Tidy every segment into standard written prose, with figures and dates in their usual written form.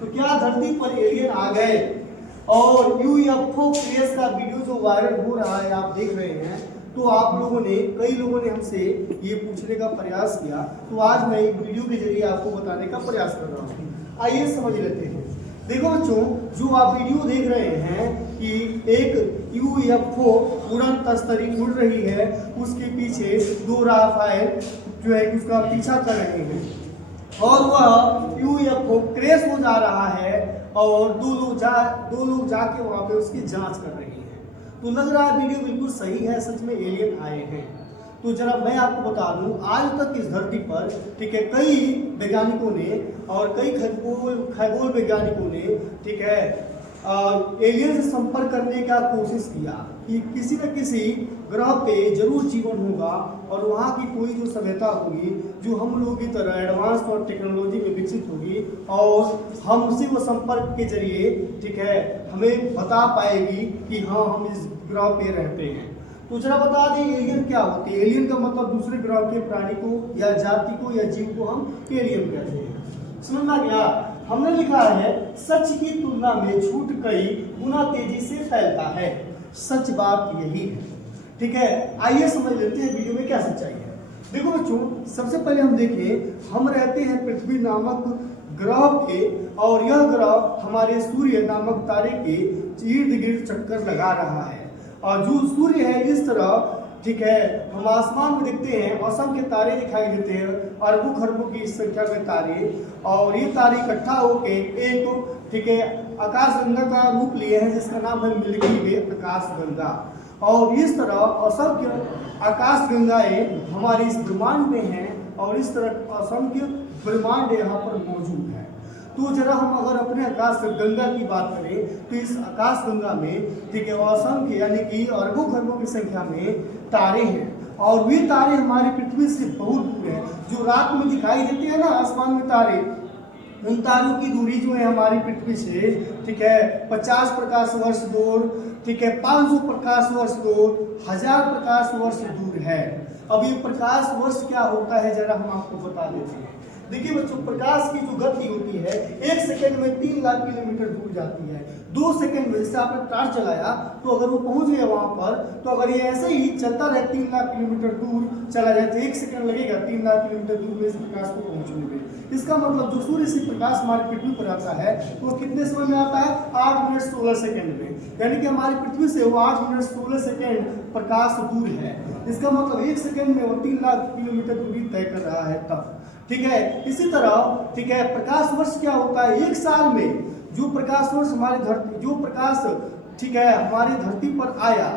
तो क्या धरती पर एलियन आ गए? और यूएफओ केस का वीडियो जो वायरल हो रहा है आप देख रहे हैं, तो आप लोगों ने कई लोगों ने हमसे ये पूछने का प्रयास किया, तो आज मैं एक वीडियो के जरिए आपको बताने का प्रयास कर रहा हूँ। आइए समझ लेते हैं। देखो बच्चों, जो आप वीडियो देख रहे हैं कि एक यूएफओ उड़न तस्तरी उड़ रही है, उसके पीछे दो राफेल जो है उसका पीछा कर रहे हैं और वह यूएफओ क्रैश हो जा रहा है और दो लोग जाके वहां पे उसकी जांच कर रहे हैं। तो लग रहा है वीडियो बिल्कुल सही है, सच में एलियन आए हैं। तो जरा मैं आपको बता दूं, आज तक इस धरती पर ठीक है कई वैज्ञानिकों ने और कई खगोल वैज्ञानिकों ने ठीक है एलियन से संपर्क करने का कोशिश किया कि किसी न किसी ग्रह पे जरूर जीवन होगा और वहाँ की कोई जो सभ्यता होगी जो हम लोगों की तरह एडवांस और टेक्नोलॉजी में विकसित होगी और हम उसी वो संपर्क के जरिए ठीक है हमें बता पाएगी कि हाँ हम इस ग्रह पे रहते हैं। तो जरा बता दें एलियन क्या होते हैं। एलियन का मतलब दूसरे ग्रह के प्राणी को या जाति को या जीव को हम एलियन कहते हैं। समझना गया? हमने लिखा है सच की तुलना में झूठ कई गुना तेजी से फैलता है। सच बात यही है। ठीक है, आइए समझ लेते हैं वीडियो में क्या सच्चाई है। देखो बच्चों, सबसे पहले हम देखें, हम रहते हैं पृथ्वी नामक ग्रह पे और यह ग्रह हमारे सूर्य नामक तारे के इर्द गिर्द चक्कर लगा रहा है। और जो सूर्य है इस तरह ठीक है हम आसमान में देखते हैं, असंख्य तारे दिखाई देते हैं, अरबों खरबों की संख्या में तारे, और ये तारे इकट्ठा होके एक ठीक है आकाश गंगा का रूप लिए हैं जिसका नाम है मिल्की वे आकाश गंगा। और इस तरह असंख्य आकाश गंगाएं हमारे इस ब्रह्मांड में हैं और इस तरह असंख्य ब्रह्मांड यहाँ पर मौजूद है। तो जरा हम अगर अपने आकाश गंगा की बात करें तो इस आकाश गंगा में ठीक है असंख्य यानी कि अरबों खरबों की संख्या में तारे हैं और वे तारे हमारी पृथ्वी से बहुत दूर हैं। जो रात में दिखाई देते हैं ना आसमान में तारे, उन तारों की दूरी जो है हमारी पृथ्वी से ठीक है 50 प्रकाश वर्ष दूर, ठीक है 500 प्रकाश वर्ष दूर, 1000 प्रकाश वर्ष दूर है। अब ये प्रकाश वर्ष क्या होता है जरा हम आपको बता देते हैं। देखिए बच्चों, प्रकाश की जो गति होती है 1 सेकंड में 3 लाख किलोमीटर दूर जाती है। 2 सेकंड में जैसे आपने टॉर्च चलाया तो अगर वो पहुंच गया वहां पर, तो अगर ये ऐसे ही चलता रहे 3 लाख किलोमीटर दूर चला जाए तो 1 सेकंड लगेगा 3 लाख किलोमीटर दूर में इस प्रकाश को पहुंचने में। इसका मतलब जो सूर्य से प्रकाश हमारी पृथ्वी पर आता है वो कितने समय में आता है? 8 मिनट 16 सेकंड में। यानी कि हमारी पृथ्वी से वो 8 मिनट 16 सेकंड प्रकाश दूर है। इसका मतलब 1 सेकंड में वो 3 लाख किलोमीटर दूरी तय कर रहा है तब। ठीक है, इसी तरह ठीक है प्रकाश वर्ष क्या होता है? 1 साल में जो प्रकाश वर्ष हमारे धरती जो प्रकाश ठीक है हमारी धरती पर आया,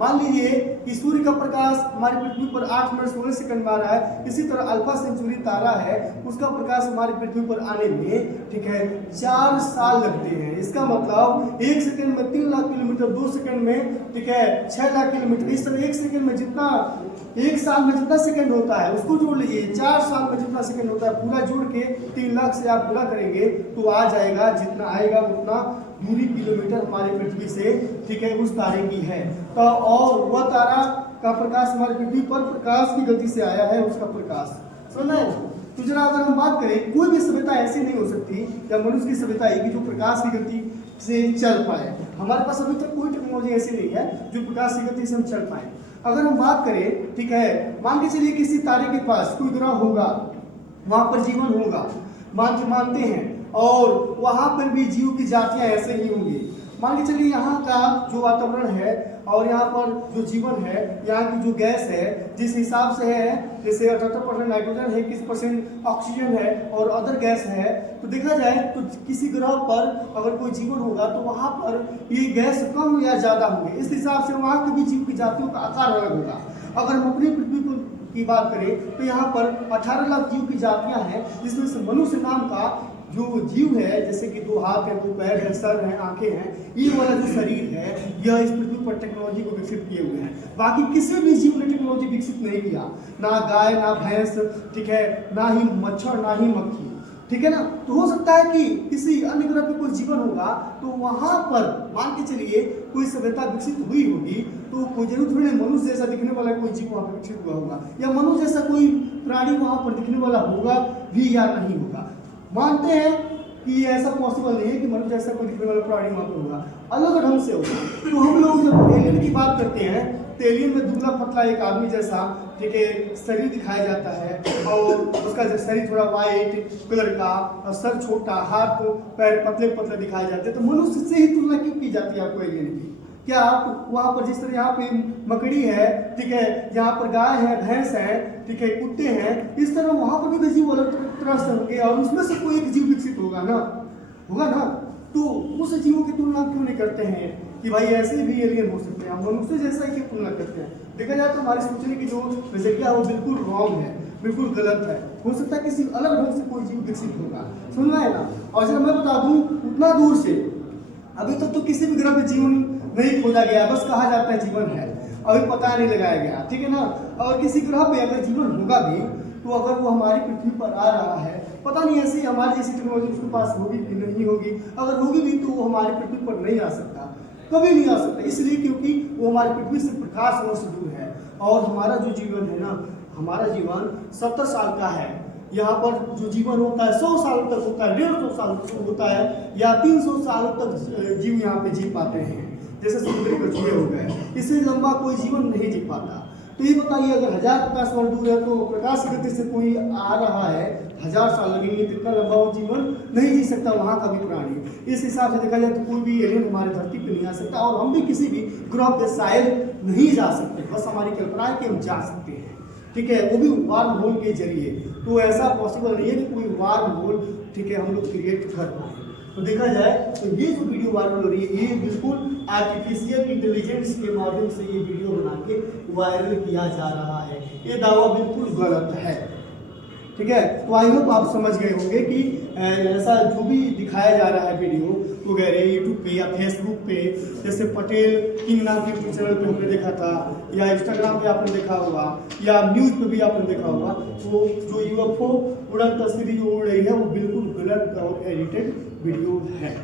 मान लीजिए कि सूर्य का प्रकाश हमारी पृथ्वी पर 8 मिनट 16 सेकंड में आ रहा है। इसी तरह अल्फा सेंचुरी तारा है, उसका प्रकाश हमारी पृथ्वी पर आने में ठीक है 4 साल लगते हैं। इसका मतलब 1 सेकंड में 3 लाख किलोमीटर, 2 सेकंड में ठीक है 6 लाख किलोमीटर। इस तरह 1 सेकंड में जितना 1 साल में जितना सेकंड होता है उसको जोड़ लीजिए, 4 साल में जितना सेकंड होता है पूरा जोड़ के 3 लाख से आप गुणा करेंगे तो आ जाएगा, जितना आएगा उतना दूरी किलोमीटर हमारी पृथ्वी से ठीक है उस तारे की है। तो और वह तारा का प्रकाश हमारी पृथ्वी पर प्रकाश की गति से आया है, उसका प्रकाश समझ है। तो जरा अगर हम बात करें, कोई भी सभ्यता ऐसी नहीं हो सकती या मनुष्य की सभ्यता है कि जो प्रकाश की गति से चल पाए। हमारे पास अभी तक कोई टेक्नोलॉजी ऐसी नहीं है जो प्रकाश की गति से हम चल पाए। अगर हम बात करें ठीक है, मान के चलिए किसी तारे के पास कोई ग्रह होगा, वहां पर जीवन होगा, मानते हैं, और वहां पर भी जीव की जातियां ऐसे ही होंगी। मान के चलिए यहाँ का जो वातावरण है और यहाँ पर जो जीवन है, यहाँ की जो गैस है जिस हिसाब से है, जैसे 78% नाइट्रोजन है, 21% ऑक्सीजन है और अदर गैस है, तो देखा जाए तो किसी ग्रह पर अगर कोई जीवन होगा तो वहाँ पर ये गैस कम या ज़्यादा होगी। इस हिसाब से वहाँ के भी जीव की जातियों का आकार अलग होगा। अगर हम अपनी पृथ्वी की बात करें तो यहाँ पर 18 लाख जीव की जातियाँ हैं, जिसमें से मनुष्य नाम का जो जीव है, जैसे कि 2 हाथ है, 2 पैर है, सर है, आंखें हैं, ये वाला जो शरीर है यह इस पृथ्वी पर टेक्नोलॉजी को विकसित किए हुए हैं। बाकी किसी भी जीव ने टेक्नोलॉजी विकसित नहीं किया, ना गाय ना भैंस ठीक है, ना ही मच्छर ना ही मक्खी। ठीक है ना। तो हो सकता है कि किसी अन्य ग्रह पे कोई जीवन होगा तो वहां पर मान के चलिए कोई सभ्यता विकसित हुई होगी, तो कोई जरूर थोड़े मनुष्य जैसा दिखने वाला कोई जीव वहां पर विकसित हुआ होगा, या मनुष्य जैसा कोई प्राणी वहां पर दिखने वाला होगा भी या नहीं होगा। मानते हैं कि ऐसा पॉसिबल नहीं है कि मनुष्य जैसा कोई दिखने वाला प्राणी वहाँ पे होगा, अलग ढंग से होगा। तो हम लोग जब एलियन की बात करते हैं तो एलियन में दुबला पतला एक आदमी जैसा, ठीक है, शरीर दिखाया जाता है और उसका जो शरीर थोड़ा वाइट कलर का और सर छोटा, हाथ पैर पतले पतले दिखाए जाते हैं। तो मनुष्य से ही तुलना क्यों की जाती है आपको एलियन की? क्या आप वहाँ पर जिस तरह यहाँ पे मकड़ी है, ठीक है, यहाँ पर गाय है, भैंस है, ठीक है, कुत्ते हैं, इस तरह वहाँ पर भी तो जीव अलग तरह से होंगे और उसमें से कोई एक जीव विकसित होगा ना। तो उस जीवों की तुलना क्यों नहीं करते हैं कि भाई ऐसे भी एलियन हो सकते हैं, हम मनुष्य जैसा ही क्यों तुलना करते हैं? देखा जाए तो हमारी सोचने की जो नजरिया है वो बिल्कुल रॉन्ग है, बिल्कुल गलत है। हो सकता है किसी अलग ढंग से कोई जीव विकसित होगा, सुनना है ना। और जब मैं बता दूं उतना दूर से अभी तक तो किसी भी ग्रह पे जीवन नहीं खोजा गया, बस कहा जाता है जीवन है, अभी पता नहीं लगाया गया, ठीक है ना। और किसी ग्रह पे अगर जीवन होगा भी तो अगर वो हमारी पृथ्वी पर आ रहा है, पता नहीं ऐसे हमारी जैसी टेक्नोलॉजी उसके पास होगी कि नहीं होगी, अगर होगी भी तो वो हमारी पृथ्वी पर नहीं आ सकता, कभी नहीं आ सकता, इसलिए क्योंकि वो हमारी पृथ्वी से प्रकाश वर्ष दूर है। और हमारा जो जीवन है ना, हमारा जीवन 70 साल का है, यहाँ पर जो जीवन होता है 100 साल तक होता है, 150 साल तक होता है, या 300 साल तक जीव यहाँ पे जी पाते हैं, जैसे समुद्री कछुए हो गए। इससे लंबा कोई जीवन नहीं जी पाता। तो ये बताइए अगर 1000 प्रकाश वर्ष दूर है तो प्रकाश की गति से कोई आ रहा है, 1000 साल लगेंगे, इतना लंबा वो जीवन नहीं जी सकता वहाँ का भी प्राणी। इस हिसाब से देखा जाए तो कोई भी एलियन हमारे धरती पे नहीं आ सकता और हम भी किसी भी ग्रह पे शायद नहीं जा सकते, बस हमारी कल्पना है कि हम जा सकते हैं, ठीक है, वो भी वार्म होल के जरिए। तो ऐसा पॉसिबल नहीं है कि कोई वार्म होल, ठीक है, हम लोग क्रिएट कर पाए। तो देखा जाए तो ये जो वीडियो वायरल हो रही है ये बिल्कुल आर्टिफिशियल इंटेलिजेंस के माध्यम से ये वीडियो बना के वायरल किया जा रहा है, ये दावा बिल्कुल गलत है, ठीक है। तो आई होप आप समझ गए होंगे कि ऐसा जो भी दिखाया जा रहा है वीडियो वगैरह यूट्यूब पे या फेसबुक पे, जैसे पटेल किंग नाम के यूट्यूब चैनल पे हमने देखा था, या इंस्टाग्राम पे आपने देखा होगा, या न्यूज़ पे भी आपने देखा होगा, वो जो UFO उड़न तस्वीर जो उड़ रही है वो बिल्कुल गलत और एडिटेड वीडियो है।